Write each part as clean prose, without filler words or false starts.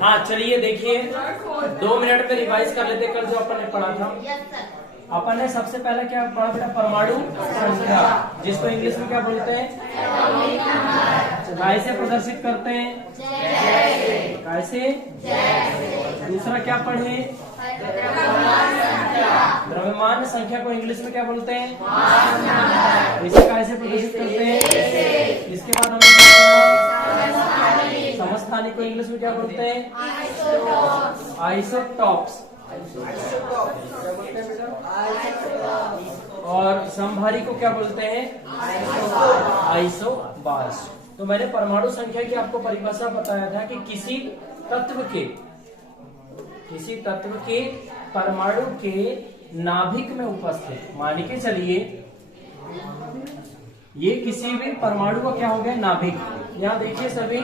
हाँ चलिए देखिए 2 मिनट में रिवाइज कर लेते कल जो अपन ने पढ़ा था। अपन ने सबसे पहले क्या पढ़ा बेटा, परमाणु संख्या, जिसको इंग्लिश में क्या बोलते हैं, कैसे प्रदर्शित करते हैं, कैसे। दूसरा क्या पढ़े, द्रव्यमान संख्या को इंग्लिश में क्या बोलते हैं, इसे कैसे प्रदर्शित करते हैं। इसके बाद हमने समस्थानिक को इंग्लिश में क्या बोलते हैं, आइसोटॉप्स। और समभारी को क्या बोलते हैं, आइसोबार्स। तो मैंने परमाणु संख्या की आपको परिभाषा बताया था कि किसी तत्व के परमाणु के नाभिक में उपस्थित, मान के चलिए ये किसी भी परमाणु का क्या हो गया, नाभिक। यहाँ देखिए सभी,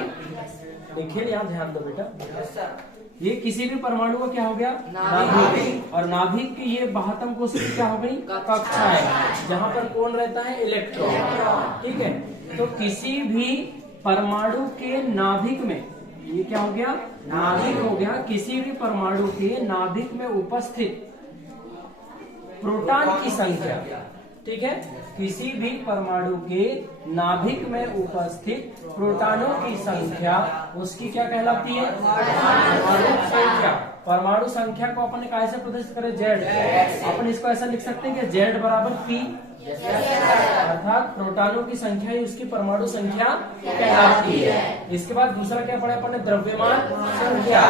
देखिए यहाँ ध्यान दो बेटा, ये किसी भी परमाणु का क्या हो गया, नाभिक। और नाभिक की ये 72 कोशिश क्या हो गई, कक्षाएं, जहाँ पर कौन रहता है, इलेक्ट्रॉन। ठीक है, तो किसी भी परमाणु के नाभिक में, ये क्या हो गया, नाभिक हो गया, किसी भी परमाणु के नाभिक में उपस्थित प्रोटॉन की संख्या, ठीक है, किसी भी परमाणु के नाभिक में उपस्थित प्रोटॉनों की संख्या उसकी क्या कहलाती है, परमाणु संख्या। परमाणु संख्या को अपन कैसे प्रदर्शित करें, जेड। अपन इसको ऐसा लिख सकते हैं कि जेड बराबर पी, अर्थात प्रोटॉनों की संख्या ही उसकी परमाणु संख्या कहलाती है। इसके बाद दूसरा क्या पढ़ा अपन ने, द्रव्यमान संख्या।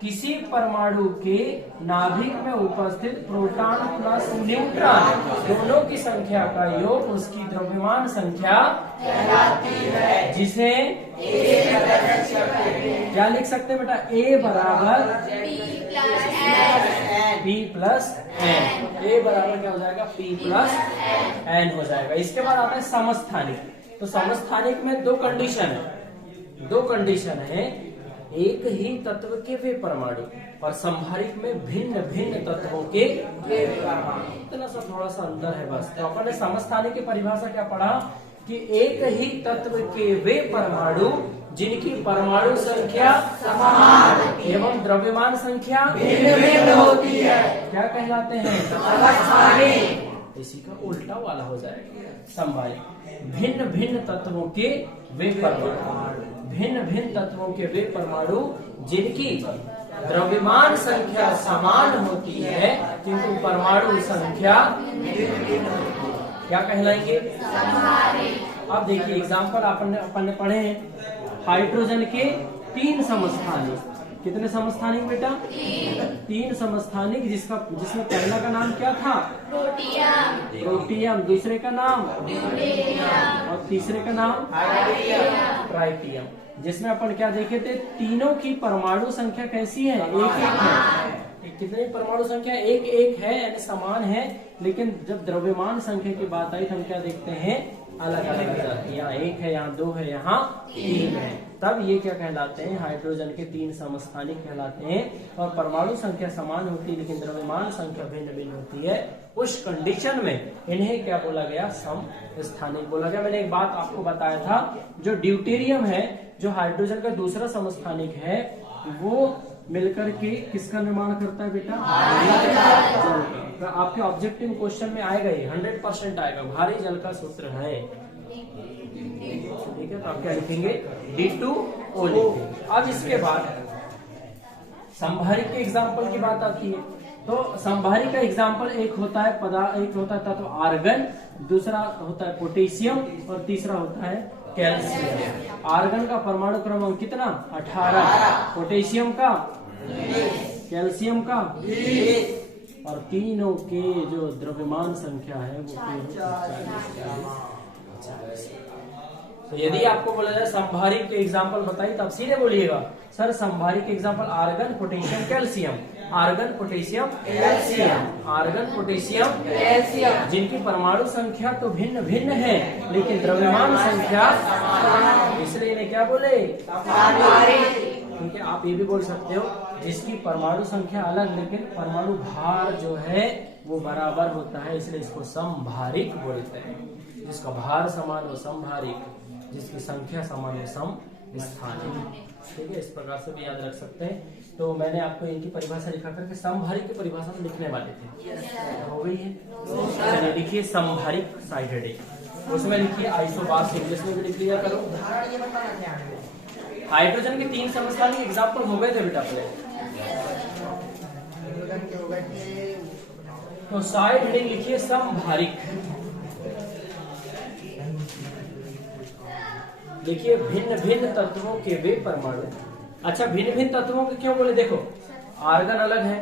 किसी परमाणु के नाभिक में उपस्थित प्रोटॉन प्लस न्यूट्रॉन दोनों की संख्या का योग उसकी द्रव्यमान संख्या कहलाती है, जिसे क्या लिख सकते हैं बेटा, ए बराबर P प्लस एन। ए बराबर क्या हो जाएगा, P प्लस एन हो जाएगा। इसके बाद आता है समस्थानिक। तो समस्थानिक में दो कंडीशन है, एक ही तत्व के वे परमाणु, और संभारिक में भिन्न भिन्न तत्वों के परमाणु। इतना सा थोड़ा सा अंदर है बस। तो अपन ने समस्थानिक की परिभाषा क्या पढ़ा कि एक ही तत्व के वे परमाणु जिनकी परमाणु संख्या समान एवं द्रव्यमान संख्या भिन्न भिन्न होती है, क्या कहलाते हैं, समस्थानिक। इसी का उल्टा वाला हो जाएगा संभारिक। भिन्न भिन्न तत्वों के वे परमाणु, भिन्न भिन्न तत्वों के वे परमाणु जिनकी द्रव्यमान संख्या समान होती है किंतु परमाणु संख्या क्या कहलाएंगे, अब देखिए एग्जाम्पल अपन ने पढ़े हैं। हाइड्रोजन के 3 समस्थानिक, कितने समस्थानिक बेटा, 3 समस्थानिक, जिसमें पहला का नाम क्या था, प्रोटियम, दूसरे का नाम और तीसरे का नाम ट्राइटियम। जिसमें अपन क्या देखे थे, तीनों की परमाणु संख्या कैसी है, एक है। कितनी परमाणु संख्या, एक है, यानी समान है। लेकिन जब द्रव्यमान संख्या की बात आई तो हम क्या देखते हैं, अलग अलग जाती है, यहाँ 1 है, यहाँ 2 है, यहाँ 3 है। तब ये क्या कहलाते हैं, हाइड्रोजन के 3 समस्थानिक कहलाते हैं। और परमाणु संख्या समान होती है लेकिन द्रव्यमान संख्या भिन्न भिन्न होती है। उस कंडीशन में इन्हें क्या बोला गया, समस्थानिक बोला गया। मैंने एक बात आपको बताया था, जो ड्यूटेरियम है, जो हाइड्रोजन का दूसरा समस्थानिक है, वो मिलकर के किसका निर्माण करता है बेटा, तो आपके ऑब्जेक्टिव क्वेश्चन में आएगा, ये 100% आएगा, भारी जल का सूत्र है। ठीक है, तो आप क्या लिखेंगे, D2O लिखेंगे। अब इसके बाद संभारिक के एग्जाम्पल की बात आती है। तो संभारिक का एग्जाम्पल एक होता है तत्व आर्गन, दूसरा होता है पोटेशियम और तीसरा होता है कैल्शियम। आर्गन का परमाणु क्रमांक कितना, 18, पोटेशियम का, कैल्शियम का, और तीनों के जो द्रव्यमान संख्या है वो 40। तो यदि आपको बोला जाए संभारिक के एग्जाम्पल बताइए, तब सीधे बोलिएगा सर संभारिक के example argon, potassium, calcium, argon, potassium, calcium, argon, potassium, calcium, जिनकी परमाणु संख्या तो भिन्न भिन्न है लेकिन द्रव्यमान संख्या, इसलिए इन्हें क्या बोले, ठीक है। आप ये भी बोल सकते हो जिसकी परमाणु संख्या अलग लेकिन परमाणु भार जो है वो बराबर होता है, इसलिए इसको समभारिक बोलते हैं। जिसका भार समान हो समभारिक, जिसकी संख्या समान हो समस्थानिक। ठीक है, इस प्रकार से भी याद रख सकते हैं। तो मैंने आपको इनकी परिभाषा लिखा करके समभारिक की परिभाषा तो लिखने वाले थे, हो गई है। चलिए लिखिए समभारिक साइडेड, उसमें लिखिए आइसोबार्स, इंग्लिश में भी लिख लिया करो। हाइड्रोजन के 3 समस्थानिक एग्जाम्पल हो गए थे बेटा अपने। तो साइड हेडिंग लिखिए समभारिक। देखिए भिन्न भिन्न तत्वों के वे परमाणु। अच्छा, भिन्न भिन्न तत्वों के क्यों बोले? देखो आर्गन अलग है,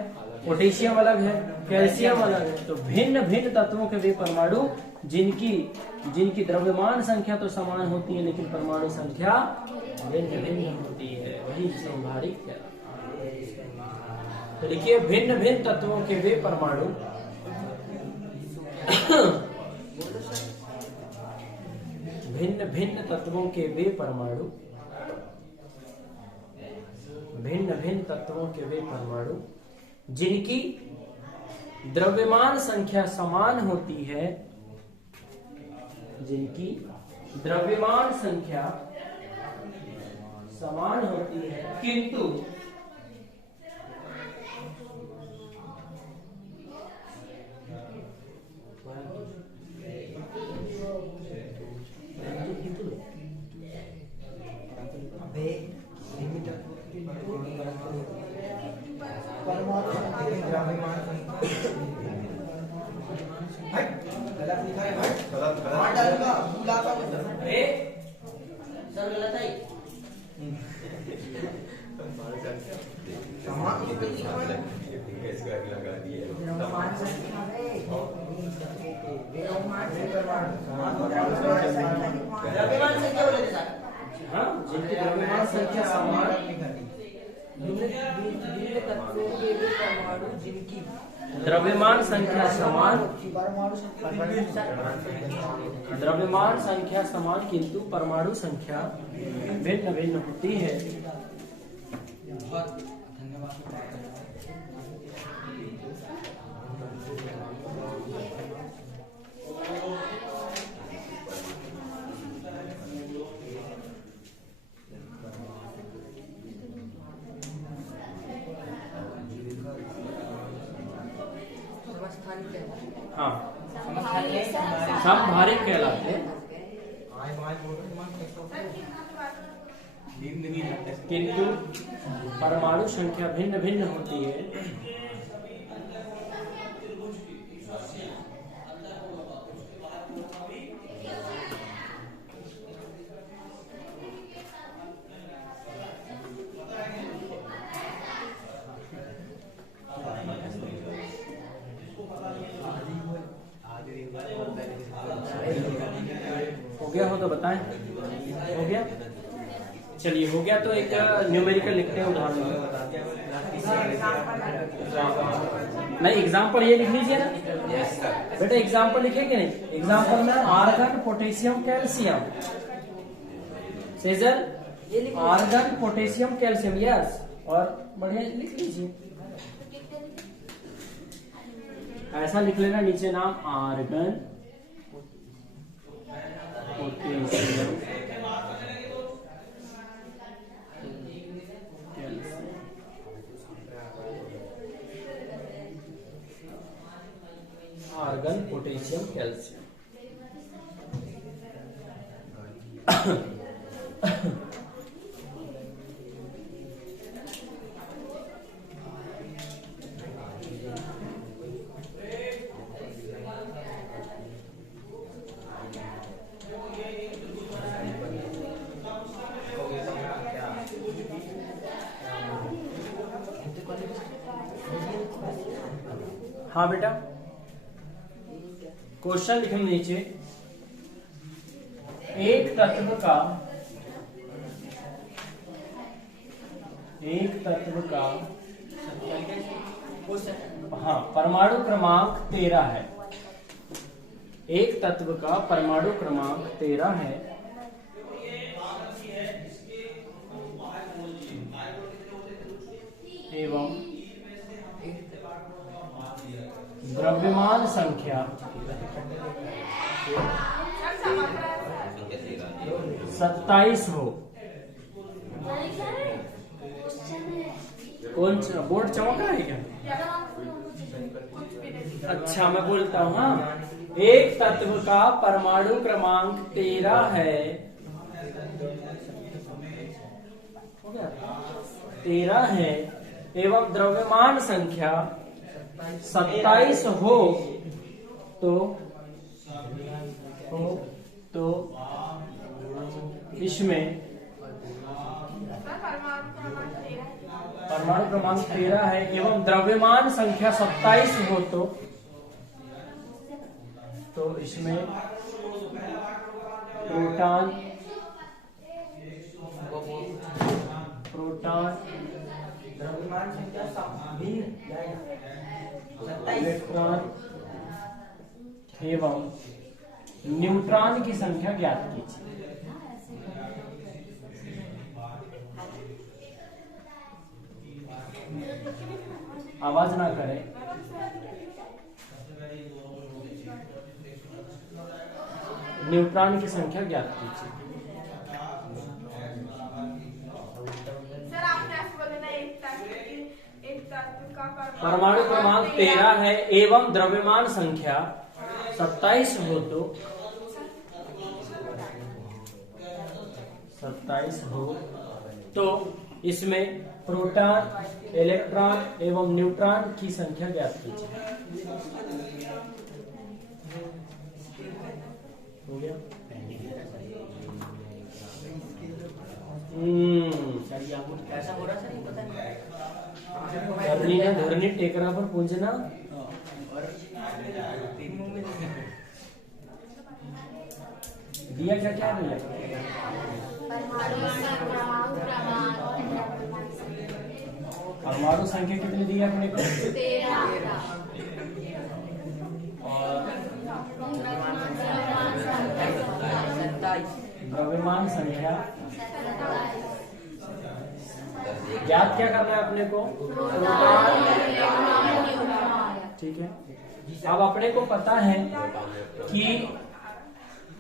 पोटेशियम अलग है, कैल्शियम अलग है, तो भिन्न भिन्न तत्वों के वे परमाणु जिनकी द्रव्यमान संख्या तो समान होती है लेकिन परमाणु संख्या भिन्न भिन्न होती है, वही समभारिक है। तो देखिए भिन्न भिन्न तत्वों के वे परमाणु भिन्न भिन्न तत्वों के वे परमाणु भिन्न भिन्न तत्वों के वे परमाणु जिनकी द्रव्यमान संख्या समान होती है, जिनकी द्रव्यमान संख्या समान होती है किंतु जिनकी द्रव्यमान संख्या समान, द्रव्यमान संख्या समान किंतु परमाणु संख्या भिन्न भिन्न होती है। हाँ, समभारिक कहलाते हैं किंतु परमाणु संख्या भिन्न भिन्न होती है। हो गया हो तो बताएं, हो गया? चलिए हो गया तो एक न्यूमेरिकल लिखते हैं उदाहरण। नहीं, एग्जाम्पल ये लिख लीजिए ना बेटा, एग्जाम्पल लिखेंगे नहीं? एग्जाम्पल में argon potassium calcium, Sejal argon potassium calcium, yes, और बढ़िया लिख लीजिए, ऐसा लिख लेना नीचे नाम argon potassium argon potassium calcium. हाँ बेटा, क्वेश्चन लिखेंगे नीचे, एक तत्व का हाँ परमाणु क्रमांक 13 है। एक तत्व का परमाणु क्रमांक 13 है एवं द्रव्यमान संख्या 27 हो। कौन सा बोर्ड चमक रहा है क्या? अच्छा मैं बोलता हूँ। हाँ, एक तत्व का परमाणु क्रमांक 13 है, 13 है एवं द्रव्यमान संख्या 27 हो तो इसमें परमाणु क्रमांक 13 है एवं द्रव्यमान संख्या 27 हो तो इसमें प्रोटॉन द्रव्यमान संख्या इलेक्ट्रॉन एवं न्यूट्रॉन की संख्या ज्ञात कीजिए। आवाज ना करें। न्यूट्रॉन की संख्या ज्ञात कीजिए। सर आपने ऐसे बोला ना एक तत्व का परमाणु क्रमांक 13 है एवं द्रव्यमान संख्या 27 हो तो 27 हो तो इसमें प्रोटॉन, इलेक्ट्रॉन एवं न्यूट्रॉन की संख्या ज्ञात कीजिए। हो गया? कैसा हो रहा सर पता धरनी ना धरनी टेकरा पर पूंजना दिया क्या क्या भैया? परमाणु संख्या कितनी दी है अपने को? 13। और द्रव्यमान संख्या ज्ञात क्या करना है अपने को? ठीक है। अब अपने को पता है कि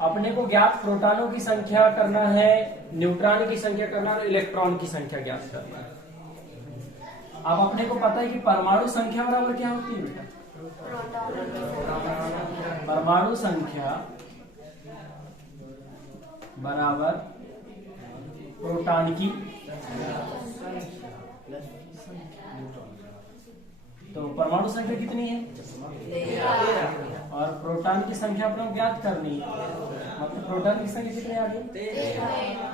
अपने को ज्ञात प्रोटॉनों की संख्या करना है, न्यूट्रॉन की संख्या करना है और इलेक्ट्रॉन की संख्या ज्ञात करना है। अब अपने को पता है कि परमाणु संख्या बराबर क्या होती है बेटा? परमाणु संख्या बराबर प्रोटॉन की, तो परमाणु संख्या कितनी है? 13 और प्रोटॉन की संख्या अपने को ज्ञात करनी है। मतलब प्रोटॉन की संख्या कितनी आ गई?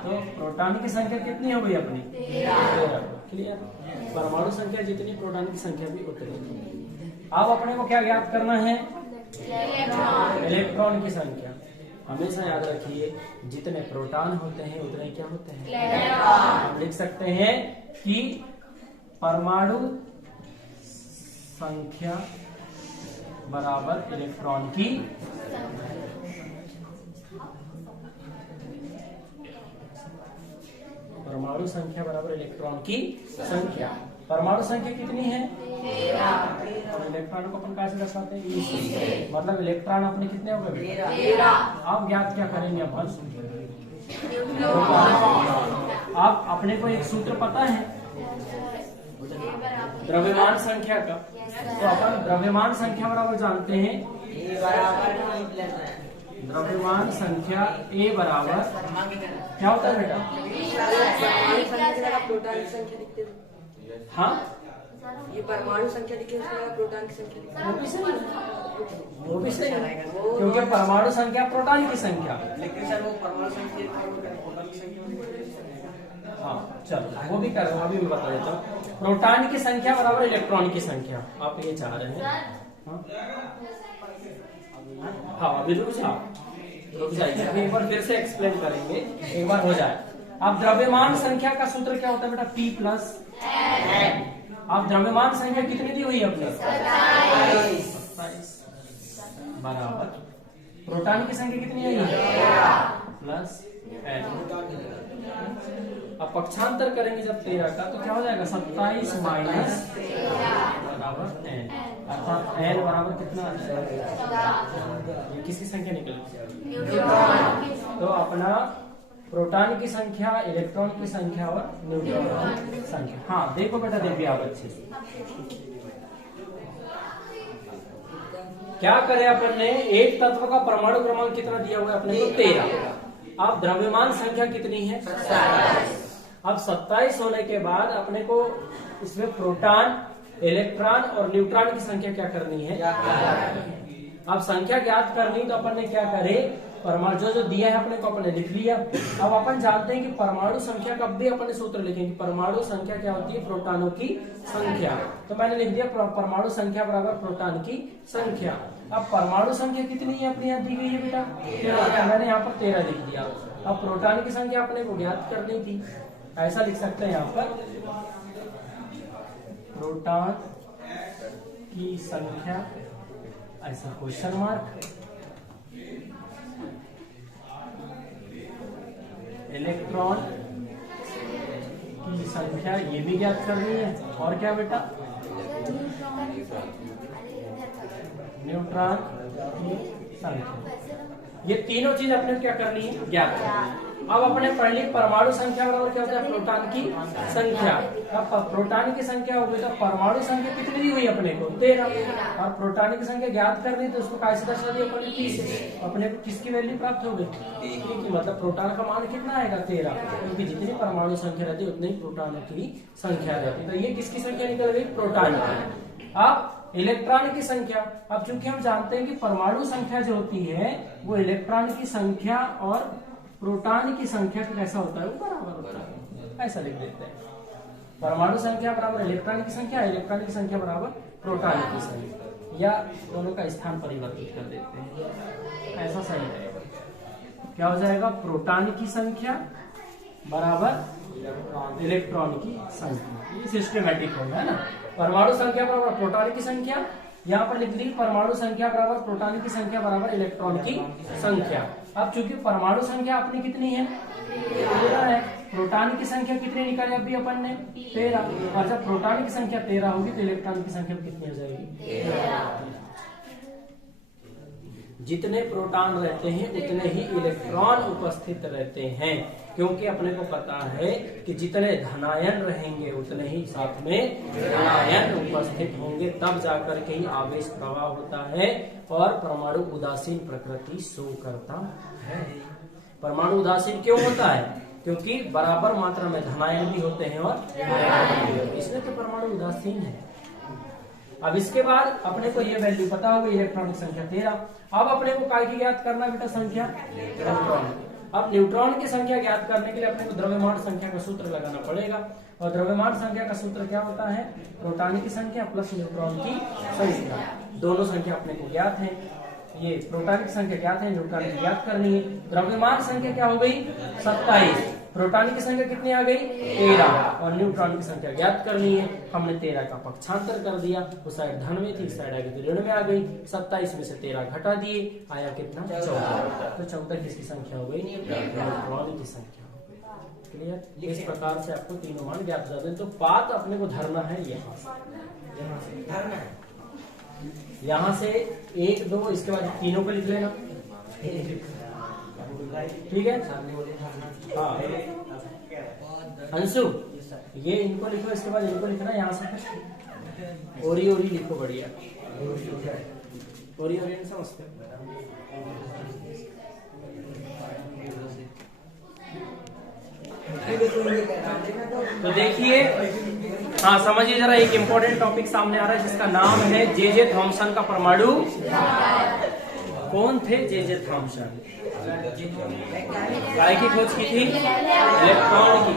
तो प्रोटॉन की संख्या कितनी हो गई अपनी? 13। क्लियर? परमाणु संख्या जितनी प्रोटॉन की संख्या भी उतनी। अब अपने को क्या ज्ञात करना है? इलेक्ट्रॉन की संख्या। हमेशा याद रखिए जितने प्रोटॉन होते हैं उतने क्या होते हैं? हम लिख सकते हैं कि परमाणु संख्या बराबर इलेक्ट्रॉन की परमाणु संख्या बराबर इलेक्ट्रॉन की संख्या। परमाणु संख्या कितनी है? 13 और इलेक्ट्रॉन को अपन कैसे दर्शाते हैं? E। मतलब इलेक्ट्रॉन अपने कितने हो गए? 13। अब ज्ञात क्या करेंगे अपन? अब अपने को एक सूत्र पता है द्रव्यमान संख्या का, तो अपन द्रव्यमान संख्या बराबर जानते हैं द्रव्यमान संख्या A बराबर क्या होता है बेटा? प्रोटॉन की संख्या दिखती है। हाँ, ये परमाणु संख्या दिखती है, प्रोटॉन की संख्या दिखती है। वो भी सही है क्योंकि परमाणु संख्या प्रोटॉन की संख्या। लेकिन सर वो परमाणु संख्या प्रोटॉन की संख्या। हाँ चलो वो भी कर रहा हूँ, अभी मैं बता देता हूँ। प्रोटॉन की संख्या बराबर इलेक्ट्रॉन की संख्या, आप ये चाह रहे हैं? हाँ अभी रुक जाइए, एक बार फिर से एक्सप्लेन करेंगे, एक बार हो जाए। अब द्रव्यमान संख्या का सूत्र क्या होता है बेटा? P plus N। अब द्रव्यमान संख्या कितनी दी हुई है अपने? 27 बराबर प्रोटॉन की संख्या कितनी है? 13 प्लस N। अब पक्षांतर करेंगे जब 13 का तो क्या हो जाएगा? 27 माइनस बराबर N, अर्थात N बराबर कितना? ये किसकी संख्या निकल? तो अपना प्रोटॉन की संख्या, इलेक्ट्रॉन की संख्या और न्यूट्रॉन की संख्या। हाँ देखो बेटा, देखिए आप अच्छे से क्या करें अपन ने, एक तत्व का परमाणु क्रमांक कितना दिया हुआ है अपने को 13। अब द्रव्यमान संख्या कितनी है 27। अब 27 होने के बाद अपने को इसमें प्रोटॉन, इलेक्ट्रॉन और न्यूट्रॉन की संख्या क्या करनी है। अब संख्या ज्ञात करनी तो अपन ने क्या करे, परमाणु जो दिया है अपने को अपन ने लिख लिया। अब अपन जानते हैं कि परमाणु संख्या का भी अपन सूत्र लिखेंगे, परमाणु संख्या क्या होती है, प्रोटॉनों की संख्या। तो मैंने लिख दिया परमाणु संख्या बराबर प्रोटॉन की संख्या। अब परमाणु संख्या कितनी है अपने यहाँ दी गई है बेटा 13, मैंने यहाँ पर 13 लिख दिया। अब प्रोटॉन की संख्या अपने को ज्ञात करनी थी, ऐसा लिख सकते हैं यहाँ पर, प्रोटॉन की संख्या ऐसा क्वेश्चन मार्क, इलेक्ट्रॉन की संख्या ये भी ज्ञात करनी है, और क्या बेटा न्यूट्रॉन की संख्या। ये तीनों चीज अपने क्या करनी है, ज्ञात करनी है। अब अपने पढ़ ली परमाणु संख्या बराबर क्या होता है, प्रोटॉन की संख्या। अब प्रोटॉन की संख्या हो गई तो परमाणु संख्या कितनी दी हुई अपने को 13, और प्रोटॉन की संख्या ज्ञात करनी तो उसको कैसे दर्शा दिया अपने 30। अपने को किसकी वैल्यू प्राप्त हो गई 1 की, मतलब प्रोटॉन का मान कितना आएगा 13, क्योंकि जितनी परमाणु संख्या रहती है उतनी प्रोटॉन की संख्या रहती है। तो ये किसकी संख्या निकल गई, प्रोटॉन की। अब इलेक्ट्रॉन की संख्या, अब चूंकि हम जानते हैं कि परमाणु संख्या जो होती है वो इलेक्ट्रॉन की संख्या और प्रोटॉन की संख्या का कैसा होता है, वो बराबर होता है, ऐसा लिख देते हैं। परमाणु संख्या बराबर इलेक्ट्रॉन की संख्या, इलेक्ट्रॉन की संख्या बराबर प्रोटॉन की संख्या, या दोनों का स्थान परिवर्तित कर देते हैं, ऐसा सही रहेगा। क्या हो जाएगा, प्रोटॉन की संख्या बराबर इलेक्ट्रॉन की संख्या, ये सिस्टमेटिक होगा है ना। परमाणु संख्या बराबर प्रोटॉन की संख्या, यहाँ पर लिख दी परमाणु संख्या बराबर प्रोटॉन की संख्या बराबर इलेक्ट्रॉन की संख्या। अब चूंकि परमाणु संख्या अपनी कितनी है 13 है, प्रोटॉन की संख्या कितनी निकाली अभी अपन ने 13, और जब प्रोटॉन की संख्या 13 होगी तो इलेक्ट्रॉन की संख्या कितनी हो जाएगी 13। जितने प्रोटॉन रहते हैं उतने ही इलेक्ट्रॉन उपस्थित रहते हैं, क्योंकि अपने को पता है कि जितने धनायन रहेंगे उतने ही साथ में ऋणायन उपस्थित होंगे, तब जाकर के ही आवेश प्रवाह होता है और परमाणु उदासीन प्रकृति शो करता है। परमाणु उदासीन क्यों होता है, क्योंकि बराबर मात्रा में धनायन भी होते हैं और ऋणायन भी होते हैं, इसलिए तो परमाणु उदासीन है। अब इसके बाद अपने को ये वैल्यू पता होगी इलेक्ट्रॉन की संख्या 13। अब अपने को काय की ज्ञात करना बेटा संख्या न्यूट्रॉन। अब न्यूट्रॉन की संख्या ज्ञात करने के लिए अपने को द्रव्यमान संख्या का सूत्र लगाना पड़ेगा, और द्रव्यमान संख्या का सूत्र क्या होता है, प्रोटॉन की संख्या प्लस न्यूट्रॉन की संख्या। दोनों संख्या अपने को ज्ञात है, ये प्रोटॉन की संख्या ज्ञात है, न्यूट्रॉन की ज्ञात करनी है। द्रव्यमान संख्या क्या हो गई 27, प्रोटॉन की संख्या कितनी आ गई 13, और न्यूट्रॉन की संख्या ज्ञात करनी है। हमने 13 का पक्षांतर कर दिया, उस साइड धन में थी, इस साइड आगे तो ऋण में आ गई। 27 में से 13 घटा दिए, आया कितना 14, तो 14 किसकी संख्या हो गई, न्यूट्रॉन की संख्या। क्लियर, इस प्रकार से आपको तीनों मान ज्ञात कर दें। तो पात अपने को धरना है यहाँ से 1 2, इसके बाद तीनों को लिख लेना, ठीक है। हाँ अंशु, ये इनको लिखो, इसके बाद इनको लिखना, यहाँ से ओरी ओरी लिखो, बढ़िया ओरी ओरी समझते हो। तो देखिए, हाँ समझिए जरा, एक इम्पोर्टेंट टॉपिक सामने आ रहा है जिसका नाम है जे थॉमसन का परमाणु। कौन थे जे थॉमसन, काय की खोज की थी, इलेक्ट्रॉन की।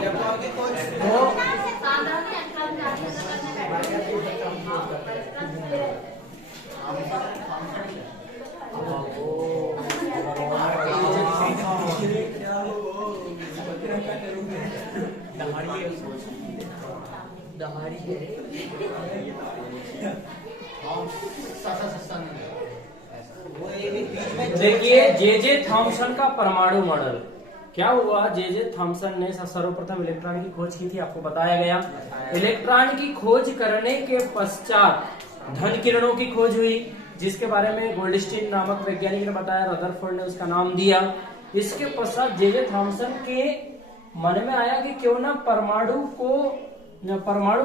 तो देखिए जे थॉमसन का परमाणु मॉडल क्या हुआ। जे थॉमसन ने सर्वप्रथम इलेक्ट्रॉन की खोज की थी, आपको बताया गया। इलेक्ट्रॉन की खोज करने के पश्चात धन किरणों की खोज हुई, जिसके बारे में गोल्डस्टीन नामक वैज्ञानिक ने बताया, रदरफोर्ड ने उसका नाम दिया। इसके पश्चात जे थॉमसन के मन में आया कि क्यों ना परमाणु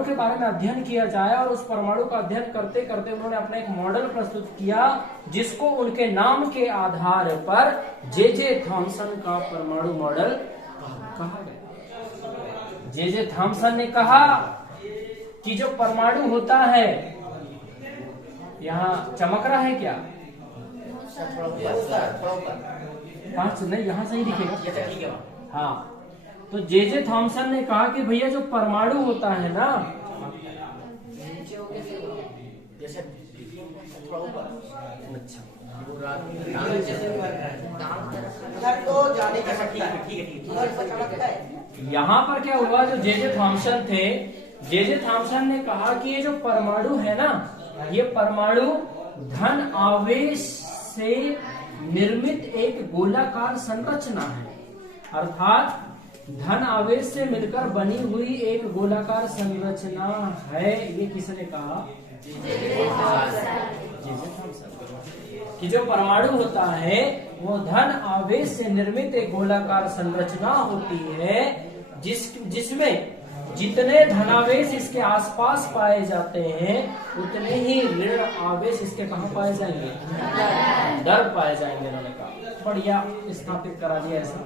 के बारे में अध्ययन किया जाए, और उस परमाणु का अध्ययन करते करते उन्होंने अपना एक मॉडल प्रस्तुत किया जिसको उनके नाम के आधार पर जे थॉमसन का परमाणु मॉडल कहा गया। जे थॉमसन ने कहा कि जो परमाणु होता है, यहाँ चमक रहा है क्या? 5 नहीं, यहाँ सही दिखेगा। हाँ, तो जे थॉमसन ने कहा कि भैया जो परमाणु होता है ना, अच्छा यहाँ पर क्या हुआ, जो जे थॉमसन थे, जे थॉमसन ने कहा कि ये जो परमाणु है ना, ये परमाणु धन आवेश से निर्मित एक गोलाकार संरचना है, अर्थात धन आवेश से मिलकर बनी हुई एक गोलाकार संरचना है। ये किसने कहा? कि जो परमाणु होता है वो धन आवेश से निर्मित एक गोलाकार संरचना होती है, जिसमें जितने धनावेश इसके आसपास पाए जाते हैं उतने ही ऋण आवेश इसके कहाँ पाए जाएंगे? अंदर पाए जाएंगे। उन्होंने कहा बढ़िया स्थापित करा दिया ऐसा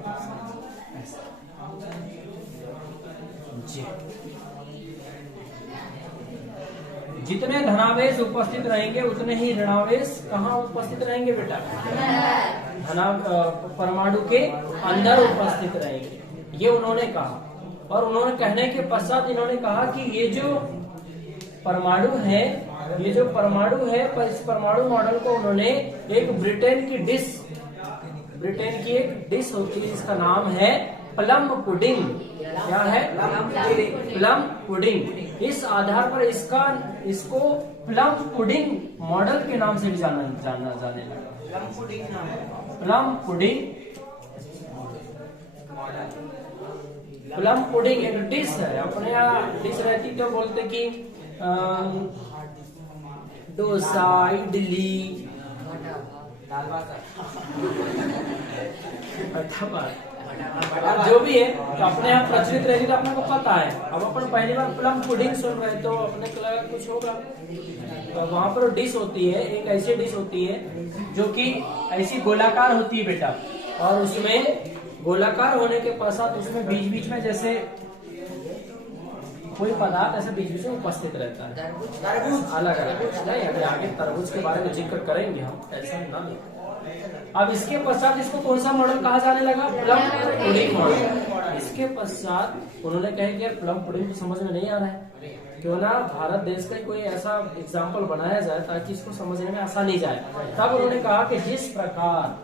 जी। जितने धनावेश उपस्थित रहेंगे उतने ही ऋणावेश कहाँ उपस्थित रहेंगे बेटा? परमाणु के अंदर उपस्थित रहेंगे, ये उन्होंने कहा। और उन्होंने कहने के पश्चात इन्होंने कहा कि ये जो परमाणु है, पर इस परमाणु मॉडल को उन्होंने एक ब्रिटेन की एक डिश होती है, इसका नाम है प्लम पुडिंग। क्या है? Plum pudding. इस आधार पर इसको प्लम पुडिंग मॉडल के नाम से भी जाने लगा। प्लम पुडिंग एक डिश है। अपने यहाँ डिश रहती तो बोलते कि डोसा, इडली, जो भी है, तो अपने यहाँ प्रचलित रहेगी तो अपने को पता है। अब अपन पहली बार प्लम पुडिंग सुन रहे तो अपने को लगा कुछ होगा, तो वहाँ पर डिश होती है, एक ऐसी डिश होती है जो कि ऐसी गोलाकार होती है बेटा, और उसमें गोलाकार होने के पश्चात उसमें बीच बीच में जैसे कोई पदार्थ ऐसे बीच बीच में उपस्थित रहता है, अलग अलग। नहीं, अगर आगे तरबूज के बारे में जिक्र करेंगे हम, ऐसा ना। अब इसके पश्चात इसको कौन सा मॉडल कहा जाने लगा? Plum pudding model. इसके पश्चात उन्होंने कहा कि यार प्लम पुडिंग तो समझ में नहीं आ रहा है, क्यों ना भारत देश का कोई ऐसा एग्जाम्पल बनाया जाए ताकि इसको समझने में आसानी जाए। तब उन्होंने कहा कि जिस प्रकार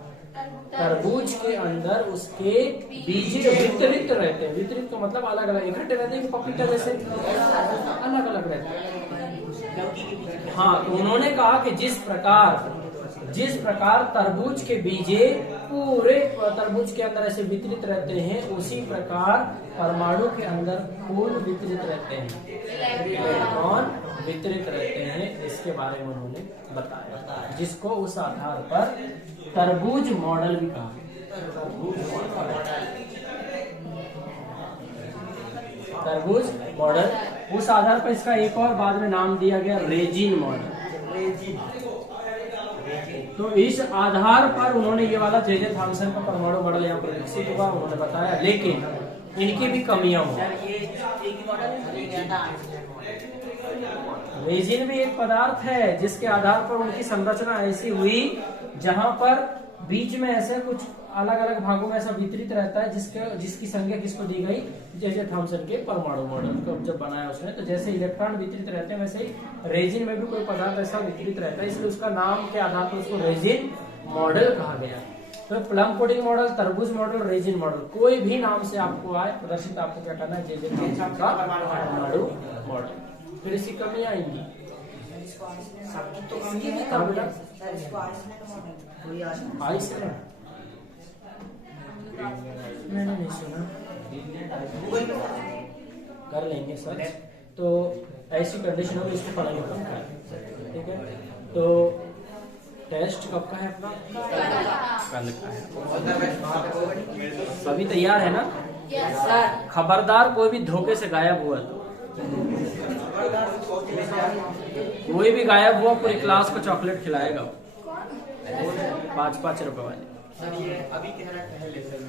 तरबूज के अंदर उसके बीज वितरित रहते हैं, वितरित तो मतलब अलग अलग, इकट्ठे रहते हैं, पपीता जैसे अलग अलग रहते हैं। हाँ, तो उन्होंने कहा कि जिस प्रकार तरबूज के बीजे पूरे तरबूज के अंदर ऐसे वितरित रहते हैं, उसी प्रकार परमाणु के अंदर फूल वितरित रहते हैं, इलेक्ट्रॉन वितरित रहते हैं। इसके बारे में उन्होंने बताया, जिसको उस आधार पर तरबूज मॉडल भी कहा। तरबूज मॉडल, उस आधार पर इसका एक और बाद में नाम दिया गया रेजिन मॉडल। तो इस आधार पर उन्होंने ये वाला जे थॉमसन का परमाणु मॉडल यहाँ पर विकसित हुआ, उन्होंने बताया। लेकिन इनकी भी कमियां हुई। रेजिन भी एक पदार्थ है जिसके आधार पर उनकी संरचना ऐसी हुई जहां पर बीच में ऐसे कुछ अलग अलग भागों में ऐसा वितरित रहता है, जिसकी संज्ञा किसको दी गई? जे थॉमसन के परमाणु मॉडल को जब बनाया उसने, तो जैसे इलेक्ट्रॉन वितरित रहते हैं वैसे ही रेजिन में भी कोई पदार्थ ऐसा वितरित रहता है, इसलिए उसका नाम के आधार पर उसको रेजिन मॉडल कहा गया। तो प्लम पुडिंग मॉडल, तरबूज मॉडल, रेजिन मॉडल, कोई भी नाम से आपको आए प्रदर्शित, आपको क्या करना है? जे थॉमसन का परमाणु मॉडल। फिर इसकी कमियां आएंगी। मैंने नहीं सुना, कर लेंगे सर। तो ऐसी कंडीशन होगी, इसको पढ़ाई खत्म कर, ठीक है। तो टेस्ट कब का है अपना? कल का है। सभी तैयार है ना? खबरदार कोई भी धोखे से गायब हुआ तो, कोई भी गायब हुआ पूरी क्लास को चॉकलेट खिलाएगा 5-5 रुपए वाली। सर ये अभी कह रहा है पहले सर